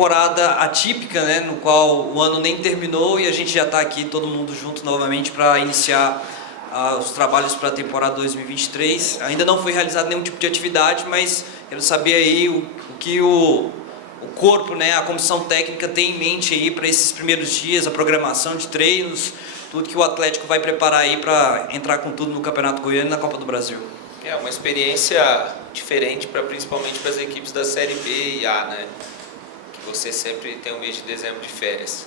temporada atípica, né, no qual o ano nem terminou e a gente já está aqui todo mundo junto novamente para iniciar os trabalhos para a temporada 2023. Ainda não foi realizado nenhum tipo de atividade, mas quero saber aí o que o corpo, né, a comissão técnica tem em mente aí para esses primeiros dias, a programação de treinos, tudo que o Atlético vai preparar aí para entrar com tudo no Campeonato Goiano e na Copa do Brasil. É uma experiência diferente, principalmente para as equipes da Série B e A, né? Que você sempre tem um mês de dezembro de férias.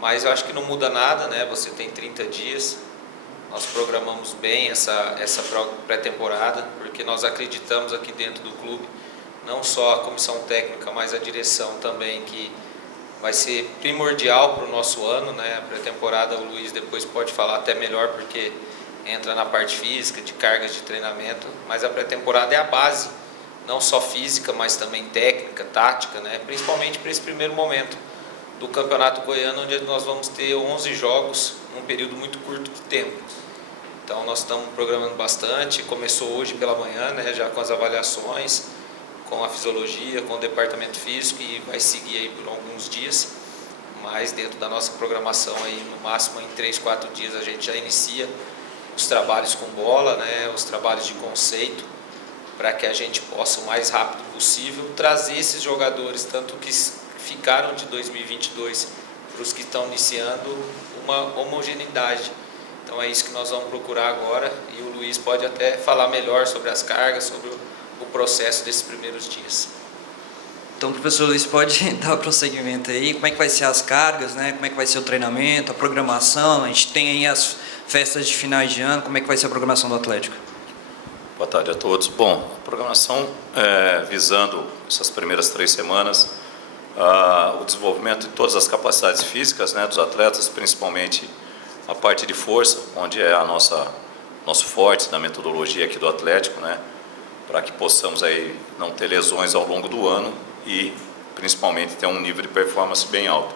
Mas eu acho que não muda nada, né? Você tem 30 dias. Nós programamos bem essa pré-temporada, porque nós acreditamos aqui dentro do clube, não só a comissão técnica, mas a direção também, que vai ser primordial para o nosso ano, né? A pré-temporada, o Luiz depois pode falar até melhor, porque entra na parte física, de cargas de treinamento, mas a pré-temporada é a base, não só física, mas também técnica, tática, né? Principalmente para esse primeiro momento do Campeonato Goiano, onde nós vamos ter 11 jogos num período muito curto de tempo. Então nós estamos programando bastante, começou hoje pela manhã, né? Já com as avaliações, com a fisiologia, com o departamento físico, e vai seguir aí por alguns dias, mas dentro da nossa programação aí, no máximo em 3, 4 dias a gente já inicia os trabalhos com bola, né, os trabalhos de conceito, para que a gente possa o mais rápido possível trazer esses jogadores, tanto que ficaram de 2022 para os que estão iniciando, uma homogeneidade. Então é isso que nós vamos procurar agora, e o Luiz pode até falar melhor sobre as cargas, sobre o processo desses primeiros dias. Então, professor Luiz, pode dar o prosseguimento aí, como é que vai ser as cargas, né? Como é que vai ser o treinamento, a programação, a gente tem aí as festas de finais de ano, como é que vai ser a programação do Atlético? Boa tarde a todos. Bom, a programação visando essas primeiras 3 semanas, o desenvolvimento de todas as capacidades físicas, né, dos atletas, principalmente a parte de força, onde é nosso forte na metodologia aqui do Atlético, né, para que possamos aí não ter lesões ao longo do ano e principalmente ter um nível de performance bem alto.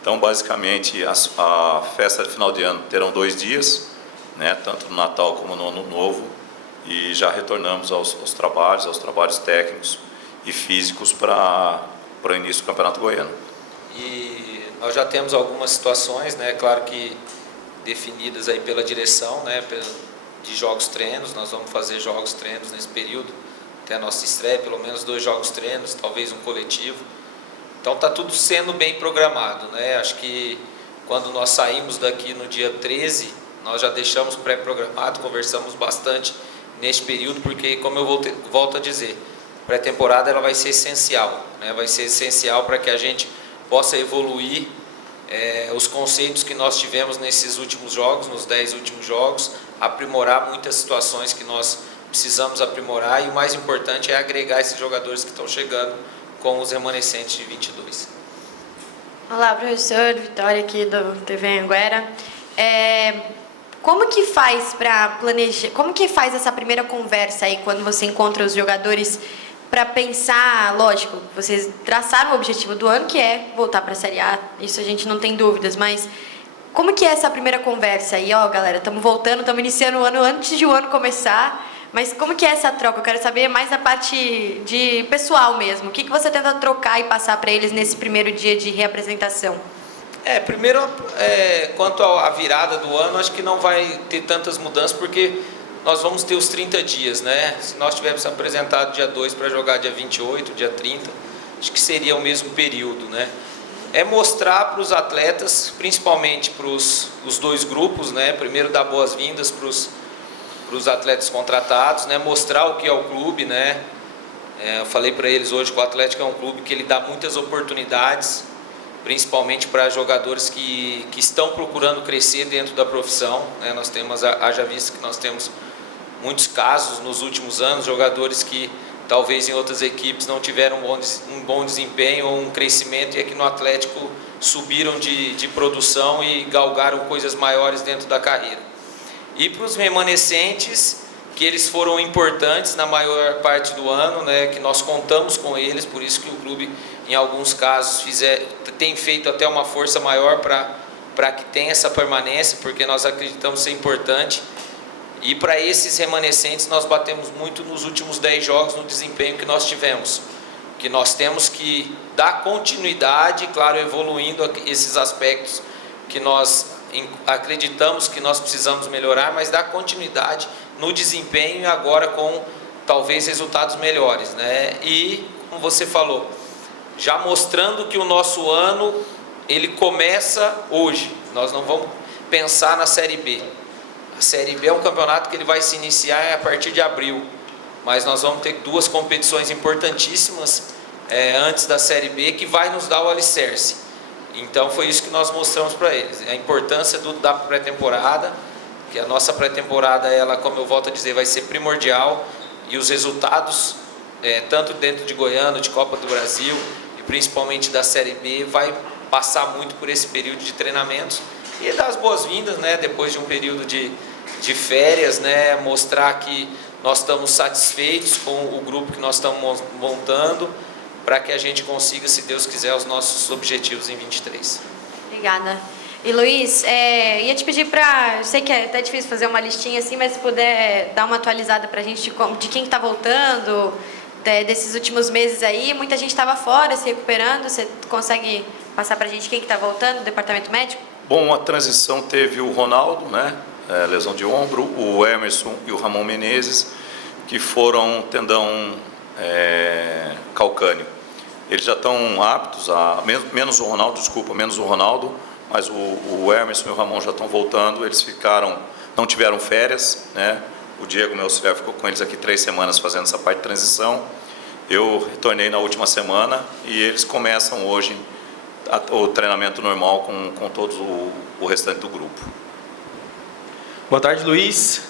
Então, basicamente, a festa de final de ano terão 2 dias, né, tanto no Natal como no Ano Novo, e já retornamos aos trabalhos técnicos e físicos para o início do Campeonato Goiano. E nós já temos algumas situações, né, claro que definidas aí pela direção, né, de jogos-treinos. Nós vamos fazer jogos-treinos nesse período, até a nossa estreia, pelo menos 2 jogos-treinos, talvez um coletivo. Então está tudo sendo bem programado, né? Acho que quando nós saímos daqui no dia 13, nós já deixamos pré-programado, conversamos bastante neste período, porque, como eu volto a dizer, pré-temporada ela vai ser essencial, né? Vai ser essencial para que a gente possa evoluir os conceitos que nós tivemos nesses últimos jogos, nos 10 últimos jogos, aprimorar muitas situações que nós precisamos aprimorar, e o mais importante é agregar esses jogadores que estão chegando com os remanescentes de 22. Olá, professor, Vitória aqui do TV Anguera. Como que faz para planejar, como que faz essa primeira conversa aí, quando você encontra os jogadores, para pensar, lógico, vocês traçaram o objetivo do ano, que é voltar para a Série A, isso a gente não tem dúvidas, mas como que é essa primeira conversa aí? Ó, galera, estamos voltando, estamos iniciando o ano antes de o ano começar, mas como que é essa troca? Eu quero saber mais da parte de pessoal mesmo. O que você tenta trocar e passar para eles nesse primeiro dia de reapresentação? Primeiro, quanto à virada do ano, acho que não vai ter tantas mudanças, porque nós vamos ter os 30 dias, né? Se nós tivéssemos apresentado dia 2 para jogar dia 28, dia 30, acho que seria o mesmo período, né? É mostrar para os atletas, principalmente para os 2 grupos, né? Primeiro dar boas-vindas para os atletas contratados, né? Mostrar o que é o clube, né? Eu falei para eles hoje que o Atlético é um clube que ele dá muitas oportunidades, principalmente para jogadores que estão procurando crescer dentro da profissão, né? Nós temos, haja vista que nós temos muitos casos nos últimos anos, jogadores que talvez em outras equipes não tiveram um bom desempenho ou um crescimento, e aqui no Atlético subiram de produção e galgaram coisas maiores dentro da carreira. E para os remanescentes, que eles foram importantes na maior parte do ano, né, que nós contamos com eles, por isso que o clube, em alguns casos, tem feito até uma força maior para que tenha essa permanência, porque nós acreditamos ser importante. E para esses remanescentes nós batemos muito nos últimos 10 jogos no desempenho que nós tivemos, que nós temos que dar continuidade, claro, evoluindo esses aspectos que nós acreditamos que nós precisamos melhorar, mas dar continuidade no desempenho agora com talvez resultados melhores, né? E, como você falou, já mostrando que o nosso ano ele começa hoje. Nós não vamos pensar na Série B. A Série B é um campeonato que ele vai se iniciar a partir de abril, mas nós vamos ter 2 competições importantíssimas antes da Série B que vai nos dar o alicerce. Então foi isso que nós mostramos para eles, a importância da pré-temporada, que a nossa pré-temporada, ela, como eu volto a dizer, vai ser primordial, e os resultados, tanto dentro de Goiânia, de Copa do Brasil e principalmente da Série B, vai passar muito por esse período de treinamentos e dar as boas-vindas, né, depois de um período de férias, né, mostrar que nós estamos satisfeitos com o grupo que nós estamos montando, para que a gente consiga, se Deus quiser, os nossos objetivos em 23. Obrigada. E Luiz, ia te pedir para, eu sei que é até difícil fazer uma listinha assim, mas se puder dar uma atualizada para a gente de quem está voltando, desses últimos meses aí, muita gente estava fora, se recuperando, você consegue passar para a gente quem que está voltando do departamento médico? Bom, a transição teve o Ronaldo, né, lesão de ombro, o Emerson e o Ramon Menezes, que foram tendão calcâneo. Eles já estão aptos, menos o Ronaldo, mas o Emerson e o Ramon já estão voltando. Eles não tiveram férias, né? O Diego, meu auxiliar, ficou com eles aqui 3 semanas fazendo essa parte de transição. Eu retornei na última semana e eles começam hoje o treinamento normal com todo o restante do grupo. Boa tarde, Luiz.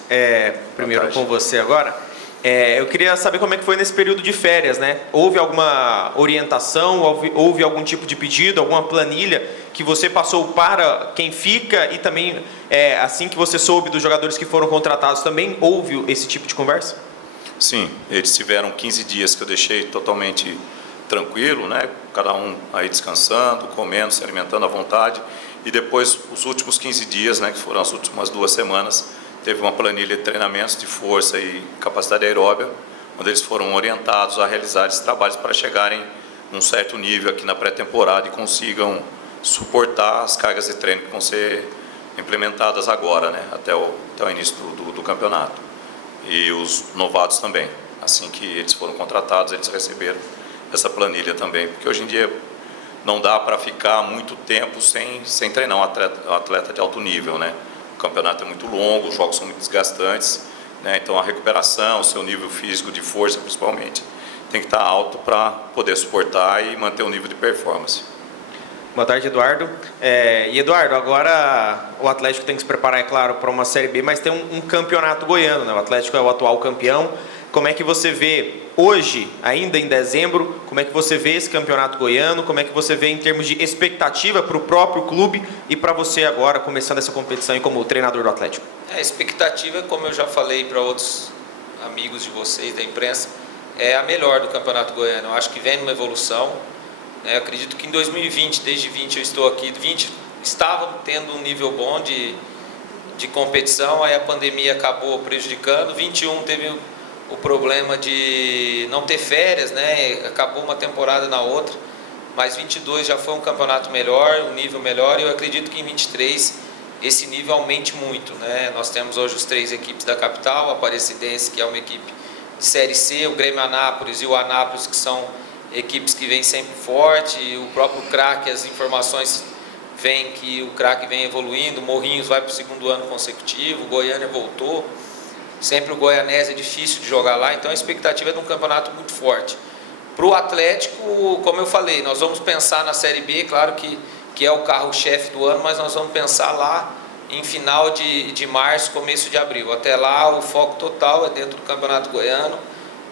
Primeiro com você agora. Eu queria saber como é que foi nesse período de férias, né? Houve alguma orientação, houve algum tipo de pedido, alguma planilha que você passou para quem fica e também, assim que você soube dos jogadores que foram contratados, também houve esse tipo de conversa? Sim, eles tiveram 15 dias que eu deixei totalmente tranquilo, né? Cada um aí descansando, comendo, se alimentando à vontade. E depois, os últimos 15 dias, né, que foram as últimas 2 semanas, teve uma planilha de treinamentos de força e capacidade aeróbica, onde eles foram orientados a realizar esses trabalhos para chegarem num certo nível aqui na pré-temporada e consigam suportar as cargas de treino que vão ser implementadas agora, né, até o início do campeonato. E os novatos também. Assim que eles foram contratados, eles receberam essa planilha também, porque hoje em dia não dá para ficar muito tempo sem treinar um atleta de alto nível, né? O campeonato é muito longo, os jogos são muito desgastantes, né? Então a recuperação, o seu nível físico de força principalmente, tem que estar alto para poder suportar e manter o nível de performance. Boa tarde, Eduardo. E Eduardo, agora o Atlético tem que se preparar, é claro, para uma Série B, mas tem um campeonato goiano, né? O Atlético é o atual campeão. Como é que você vê hoje, ainda em dezembro, como é que você vê esse campeonato goiano, como é que você vê em termos de expectativa para o próprio clube e para você agora, começando essa competição e como treinador do Atlético? A expectativa, como eu já falei para outros amigos de vocês da imprensa, é a melhor do campeonato goiano. Eu acho que vem numa evolução. Eu acredito que em 2020, desde 20 eu estou aqui, 20 estavam tendo um nível bom de competição, aí a pandemia acabou prejudicando, 21 teve o problema de não ter férias, né? Acabou uma temporada na outra, mas 22 já foi um campeonato melhor, um nível melhor, e eu acredito que em 23 esse nível aumente muito, né? Nós temos hoje as 3 equipes da capital, a Aparecidense, que é uma equipe de Série C, o Grêmio Anápolis e o Anápolis, que são equipes que vêm sempre forte, e o próprio Craque, as informações vêm que o Craque vem evoluindo, o Morrinhos vai para o 2º ano consecutivo, o Goiânia voltou. Sempre o Goianese é difícil de jogar lá, então a expectativa é de um campeonato muito forte. Para o Atlético, como eu falei, nós vamos pensar na Série B, claro que é o carro-chefe do ano, mas nós vamos pensar lá em final de março, começo de abril. Até lá o foco total é dentro do Campeonato Goiano,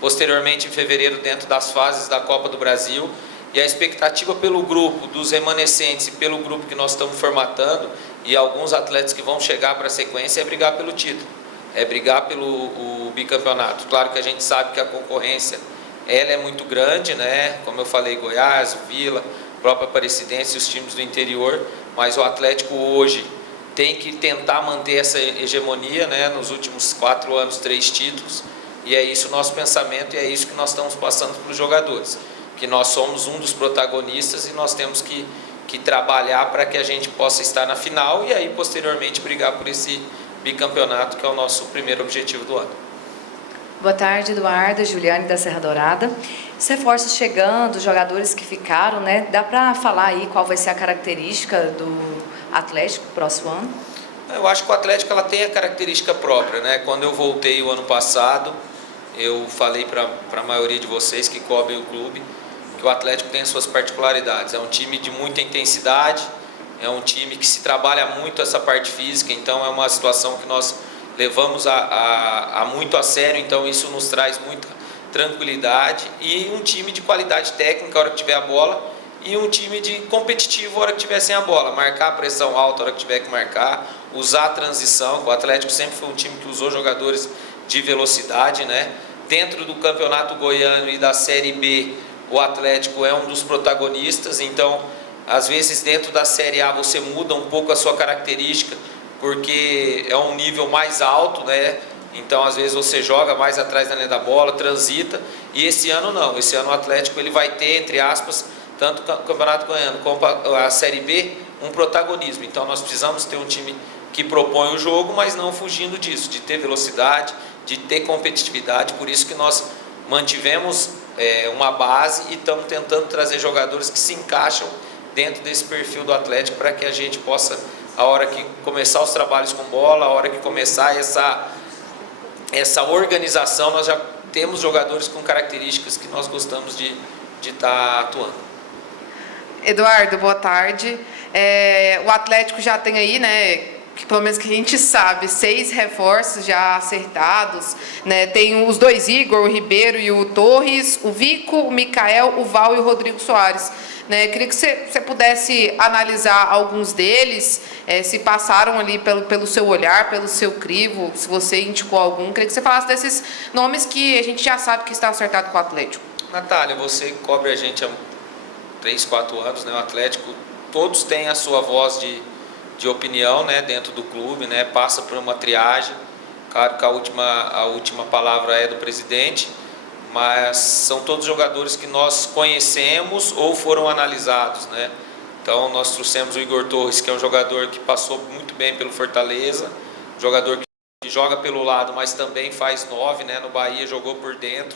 posteriormente em fevereiro dentro das fases da Copa do Brasil. E a expectativa pelo grupo dos remanescentes e pelo grupo que nós estamos formatando e alguns atletas que vão chegar para a sequência é brigar pelo título. É brigar pelo bicampeonato. Claro que a gente sabe que a concorrência ela é muito grande, né? Como eu falei, Goiás, o Vila, a própria Aparecidense e os times do interior, mas o Atlético hoje tem que tentar manter essa hegemonia, né? Nos últimos 4 anos, 3 títulos, e é isso o nosso pensamento e é isso que nós estamos passando para os jogadores, que nós somos um dos protagonistas e nós temos que trabalhar para que a gente possa estar na final e aí posteriormente brigar por esse bicampeonato, que é o nosso primeiro objetivo do ano. Boa tarde, Eduardo, Juliane da Serra Dourada. Os reforços chegando, os jogadores que ficaram, né? Dá para falar aí qual vai ser a característica do Atlético no próximo ano? Eu acho que o Atlético ela tem a característica própria, né? Quando eu voltei o ano passado, eu falei para a maioria de vocês que cobrem o clube que o Atlético tem as suas particularidades. É um time de muita intensidade, é um time que se trabalha muito essa parte física, então é uma situação que nós levamos muito a sério, então isso nos traz muita tranquilidade, e um time de qualidade técnica a hora que tiver a bola, e um time de competitivo a hora que tiver sem a bola, marcar a pressão alta a hora que tiver que marcar, usar a transição. O Atlético sempre foi um time que usou jogadores de velocidade, né? Dentro do Campeonato Goiano e da Série B, o Atlético é um dos protagonistas, então às vezes dentro da Série A você muda um pouco a sua característica, porque é um nível mais alto, né? Então às vezes você joga mais atrás da linha da bola, transita, e esse ano não, esse ano o Atlético ele vai ter, entre aspas, tanto o Campeonato Goiano como a Série B, um protagonismo. Então nós precisamos ter um time que propõe o jogo, mas não fugindo disso, de ter velocidade, de ter competitividade, por isso que nós mantivemos uma base e estamos tentando trazer jogadores que se encaixam dentro desse perfil do Atlético, para que a gente possa, a hora que começar os trabalhos com bola, a hora que começar essa organização, nós já temos jogadores com características que nós gostamos de estar atuando. Eduardo, boa tarde. O Atlético já tem aí, né, que pelo menos que a gente sabe, 6 reforços já acertados, né? Tem os 2 Igor, o Ribeiro e o Torres, o Vico, o Mikael, o Val e o Rodrigo Soares. Né? Queria que você pudesse analisar alguns deles, se passaram ali pelo seu olhar, pelo seu crivo, se você indicou algum. Queria que você falasse desses nomes que a gente já sabe que está acertado com o Atlético. Natália, você cobre a gente há 3, 4 anos, né? O Atlético, todos têm a sua voz de opinião, né, dentro do clube, né, passa por uma triagem. Claro que a última palavra é do presidente, mas são todos jogadores que nós conhecemos ou foram analisados, né? Então nós trouxemos o Igor Torres, que é um jogador que passou muito bem pelo Fortaleza, jogador que joga pelo lado, mas também faz 9, né? No Bahia jogou por dentro.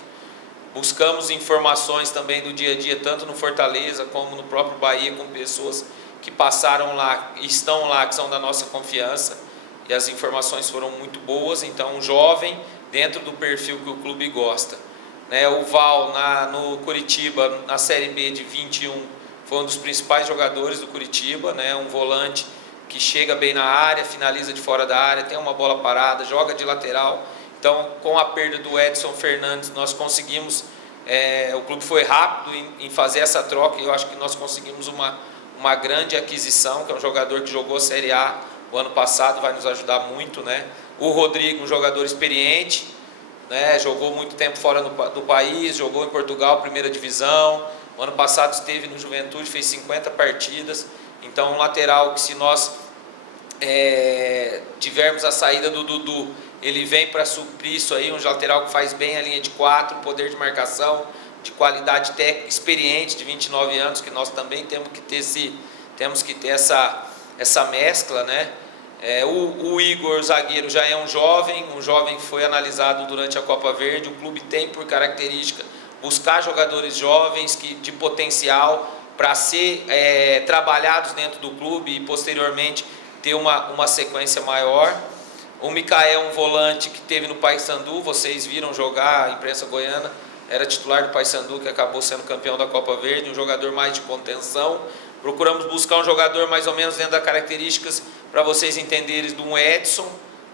Buscamos informações também do dia a dia, tanto no Fortaleza como no próprio Bahia, com pessoas que passaram lá, estão lá, que são da nossa confiança, e as informações foram muito boas. Então um jovem dentro do perfil que o clube gosta, né? O Val no Curitiba, na Série B de 21, foi um dos principais jogadores do Curitiba, né? Um volante que chega bem na área, finaliza de fora da área, tem uma bola parada, joga de lateral. Então com a perda do Edson Fernandes nós conseguimos, o clube foi rápido em fazer essa troca, e eu acho que nós conseguimos uma grande aquisição, que é um jogador que jogou Série A o ano passado, vai nos ajudar muito, né? O Rodrigo, um jogador experiente, né? Jogou muito tempo fora do país, jogou em Portugal, primeira divisão, o ano passado esteve no Juventude, fez 50 partidas, então um lateral que, se nós tivermos a saída do Dudu, ele vem para suprir isso aí, um lateral que faz bem a linha de 4, poder de marcação, de qualidade técnica, experiente, de 29 anos, que nós também temos que ter essa mescla, né? O Igor, zagueiro, já é um jovem que foi analisado durante a Copa Verde. O clube tem por característica buscar jogadores jovens de potencial para ser trabalhados dentro do clube e posteriormente ter uma sequência maior. O Mikael, um volante que teve no Paysandu, vocês viram jogar, a imprensa goiana, era titular do Paysandu, que acabou sendo campeão da Copa Verde, um jogador mais de contenção. Procuramos buscar um jogador mais ou menos dentro das características, para vocês entenderem, de um Edson,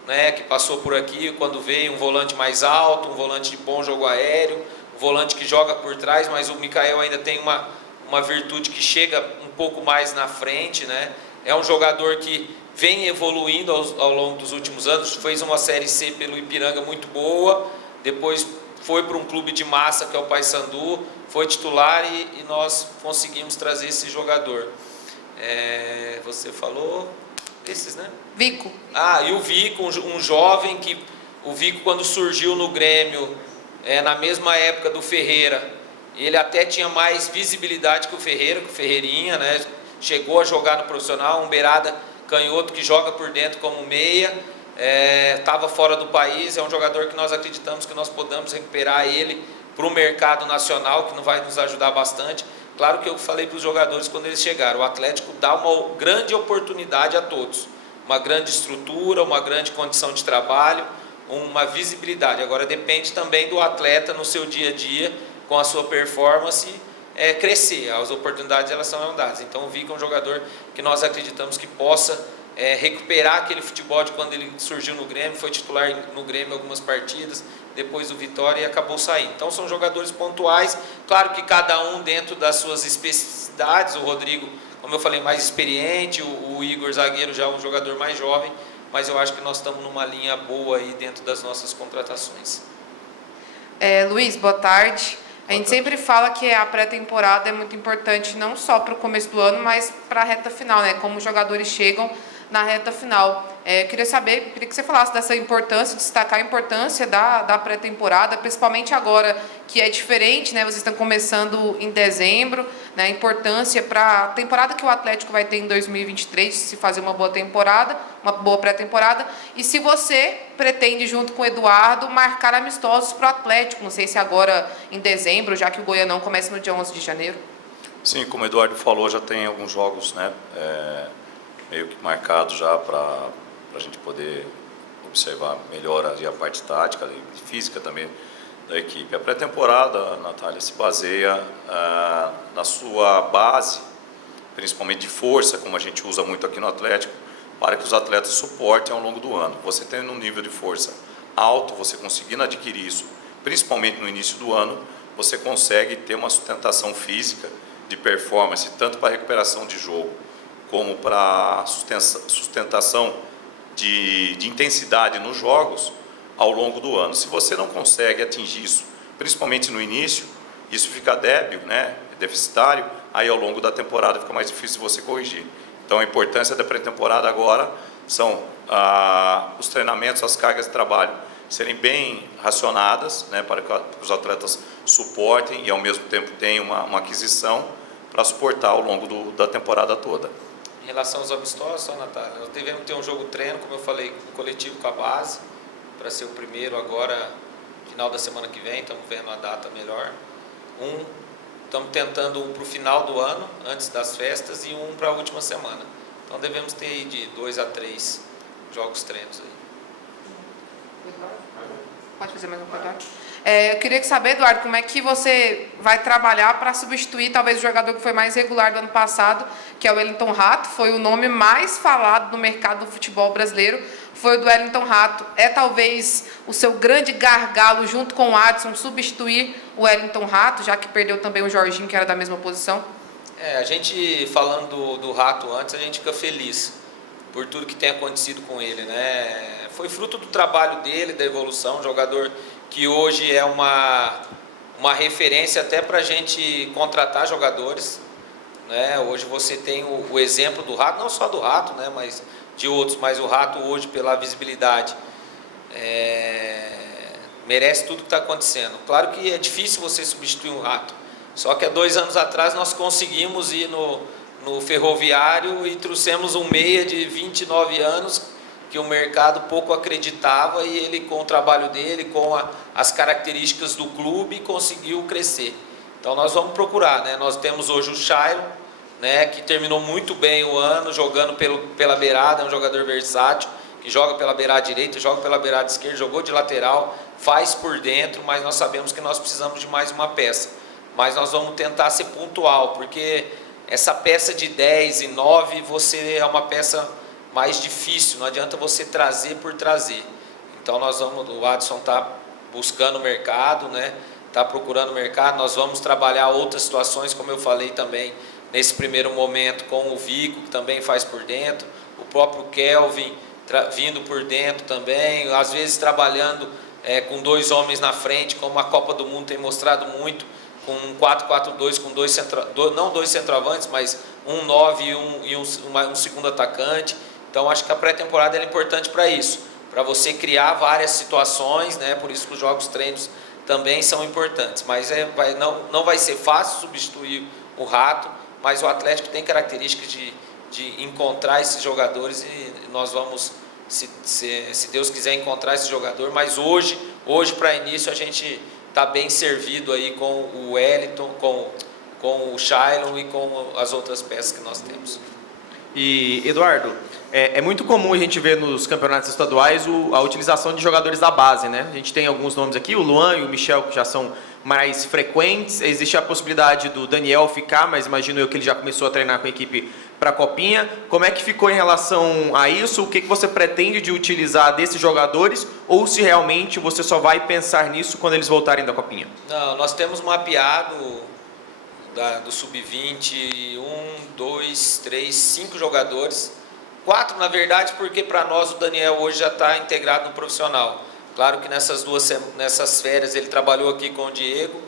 né, que passou por aqui quando veio, um volante mais alto, um volante de bom jogo aéreo, um volante que joga por trás, mas o Mikael ainda tem uma virtude que chega um pouco mais na frente, né? É um jogador que vem evoluindo ao longo dos últimos anos, fez uma Série C pelo Ipiranga muito boa, depois foi para um clube de massa que é o Paysandu, foi titular e nós conseguimos trazer esse jogador. Você falou desses, né? Vico. E o Vico, um jovem que... O Vico, quando surgiu no Grêmio, na mesma época do Ferreira, Ele até tinha mais visibilidade que o Ferreirinha, né? Chegou a jogar no profissional, um beirada canhoto que joga por dentro como meia, estava fora do país, é um jogador que nós acreditamos que nós podemos recuperar ele para o mercado nacional, que não vai nos ajudar bastante. Claro que eu falei para os jogadores quando eles chegaram, o Atlético dá uma grande oportunidade a todos, uma grande estrutura, uma grande condição de trabalho, uma visibilidade. Agora depende também do atleta no seu dia a dia, com a sua performance, crescer. As oportunidades elas são dadas. Então o Vica é um jogador que nós acreditamos que possa recuperar aquele futebol de quando ele surgiu no Grêmio, foi titular no Grêmio algumas partidas, depois do Vitória e acabou saindo. Então são jogadores pontuais, claro que cada um dentro das suas especificidades. O Rodrigo, como eu falei, mais experiente, o Igor zagueiro já é um jogador mais jovem, mas eu acho que nós estamos numa linha boa aí dentro das nossas contratações. Luiz, boa tarde. A gente sempre fala que a pré-temporada é muito importante, não só para o começo do ano, mas para a reta final, né? Como os jogadores chegam na reta final. Queria que você falasse dessa importância, destacar a importância da pré-temporada, principalmente agora que é diferente, né? Vocês estão começando em dezembro, né? A importância para a temporada que o Atlético vai ter em 2023, se fazer uma boa temporada, uma boa pré-temporada, e se você pretende, junto com o Eduardo, marcar amistosos para o Atlético, não sei se agora em dezembro, já que o Goianão começa no dia 11 de janeiro. Sim, como o Eduardo falou, já tem alguns jogos, né, meio que marcados já para a gente poder observar melhor a parte tática e física também da equipe. A pré-temporada, Natália, se baseia na sua base, principalmente de força, como a gente usa muito aqui no Atlético, para que os atletas suportem ao longo do ano. Você tendo um nível de força alto, você conseguindo adquirir isso, principalmente no início do ano, você consegue ter uma sustentação física de performance, tanto para recuperação de jogo, como para sustentação de intensidade nos jogos ao longo do ano. Se você não consegue atingir isso, principalmente no início, isso fica débil, né, deficitário, aí ao longo da temporada fica mais difícil você corrigir. Então a importância da pré-temporada agora são os treinamentos, as cargas de trabalho serem bem racionadas, né, para que os atletas suportem e ao mesmo tempo tenham uma aquisição para suportar ao longo da temporada toda. Em relação aos amistosos, Natália, nós devemos ter um jogo treino, como eu falei, coletivo com a base, para ser o primeiro agora, final da semana que vem, estamos vendo a data melhor. Estamos tentando um para o final do ano, antes das festas, e um para a última semana. Então devemos ter aí de 2 a 3 jogos treinos aí. Pode fazer mais um comentário? Eu queria saber, Eduardo, como é que você vai trabalhar para substituir talvez o jogador que foi mais regular do ano passado, que é o Wellington Rato. Foi o nome mais falado no mercado do futebol brasileiro, foi o do Wellington Rato. É talvez o seu grande gargalo, junto com o Adson, substituir o Wellington Rato, já que perdeu também o Jorginho, que era da mesma posição? A gente, falando do Rato antes, a gente fica feliz por tudo que tem acontecido com ele, né? Foi fruto do trabalho dele, da evolução, um jogador que hoje é uma referência até para a gente contratar jogadores, né? Hoje você tem o exemplo do Rato, não só do Rato, né, mas de outros, mas o Rato hoje, pela visibilidade, merece tudo que está acontecendo. Claro que é difícil você substituir um Rato, só que há 2 anos atrás nós conseguimos ir no Ferroviário e trouxemos um meia de 29 anos que o mercado pouco acreditava, e ele, com o trabalho dele, com as características do clube, conseguiu crescer. Então nós vamos procurar, né? Nós temos hoje o Shailon, né, que terminou muito bem o ano, jogando pela beirada, é um jogador versátil, que joga pela beirada direita, joga pela beirada esquerda, jogou de lateral, faz por dentro, mas nós sabemos que nós precisamos de mais uma peça. Mas nós vamos tentar ser pontual, porque essa peça de 10 e 9, você é uma peça mais difícil, não adianta você trazer por trazer. Então o Adson está buscando o mercado, né? Está procurando o mercado, nós vamos trabalhar outras situações, como eu falei também, nesse primeiro momento, com o Vico, que também faz por dentro, o próprio Kelvin vindo por dentro também, às vezes trabalhando com 2 homens na frente, como a Copa do Mundo tem mostrado muito, com um 4-4-2, com não dois centroavantes, mas um 9 e um segundo atacante. Então acho que a pré-temporada é importante para isso, para você criar várias situações, né? Por isso que os jogos treinos também são importantes. Mas não vai ser fácil substituir o Rato, mas o Atlético tem características de encontrar esses jogadores e nós vamos, se Deus quiser, encontrar esse jogador. Mas hoje para início, a gente está bem servido aí com o Wellington, com o Shailon e com as outras peças que nós temos. E, Eduardo, é muito comum a gente ver nos campeonatos estaduais a utilização de jogadores da base, né? A gente tem alguns nomes aqui, o Luan e o Michel, que já são mais frequentes. Existe a possibilidade do Daniel ficar, mas imagino eu que ele já começou a treinar com a equipe para a Copinha. Como é que ficou em relação a isso? O que você pretende de utilizar desses jogadores? Ou se realmente você só vai pensar nisso quando eles voltarem da Copinha? Não, nós temos mapeado do Sub-20, 2, 3, 5 jogadores. 4, na verdade, porque para nós o Daniel hoje já está integrado no profissional. Claro que nessas férias ele trabalhou aqui com o Diego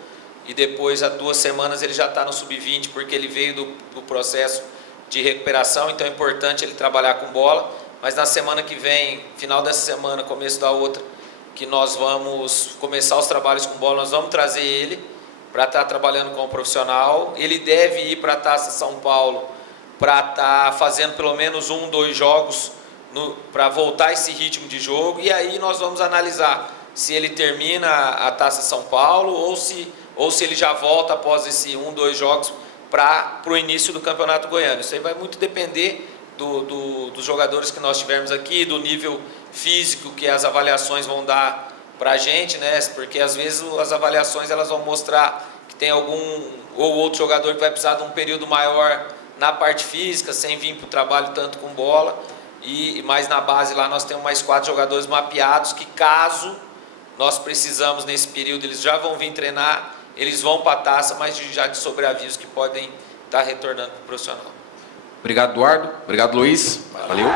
e depois há 2 semanas ele já está no Sub-20 porque ele veio do processo de recuperação, então é importante ele trabalhar com bola. Mas na semana que vem, final dessa semana, começo da outra, que nós vamos começar os trabalhos com bola, nós vamos trazer ele para estar trabalhando com o profissional. Ele deve ir para a Taça São Paulo para estar fazendo pelo menos 1, 2 jogos para voltar esse ritmo de jogo, e aí nós vamos analisar se ele termina a Taça São Paulo ou se ele já volta após esse 1, 2 jogos para o início do Campeonato Goiano. Isso aí vai muito depender dos jogadores que nós tivermos aqui, do nível físico que as avaliações vão dar para a gente, né? Porque às vezes as avaliações elas vão mostrar que tem algum ou outro jogador que vai precisar de um período maior na parte física, sem vir para o trabalho tanto com bola. Mas na base lá nós temos mais 4 jogadores mapeados que, caso nós precisamos nesse período, eles já vão vir treinar, eles vão para a taça, mas já de sobreaviso que podem estar retornando para o profissional. Obrigado, Eduardo. Obrigado, Luiz. Valeu.